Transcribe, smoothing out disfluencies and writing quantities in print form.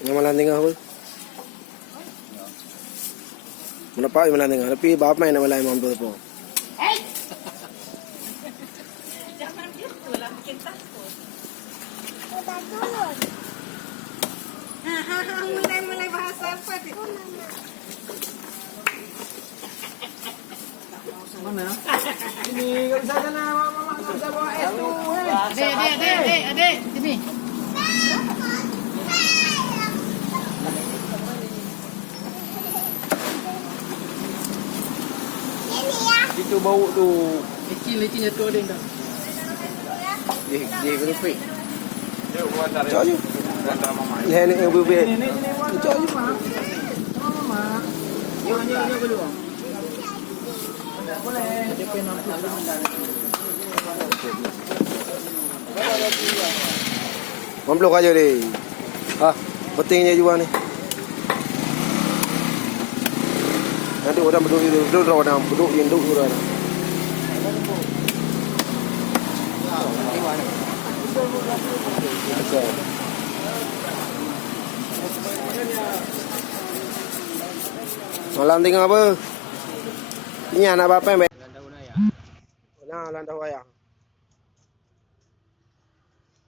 Yang melanding apa? Menapa yang melanding? Tapi bapak main nama lain mampu apa? Jangan gitu lah, bikin takut. Udah turun. Mulai bahasa apa sih? Mana? Ini nggak bisa sana, mama nggak bisa bawa es tuh. Adik, sini. Ini ya. Itu bau tuh. Lecin jatuh ada dah. Dia kerupik. Yuk, buat cari. Cok je. Buat cari mama. Lihat ni yang berbeza. Ini buat Cok je. mama. Sama mama. Ini belum. Boleh. DP 60. Mampu aja deh. Ah, pentingnya juga ni. Nanti orang duduk orang duduk yang duduk orang. Melanding apa? Ini anak bapak yang. Landah wayang.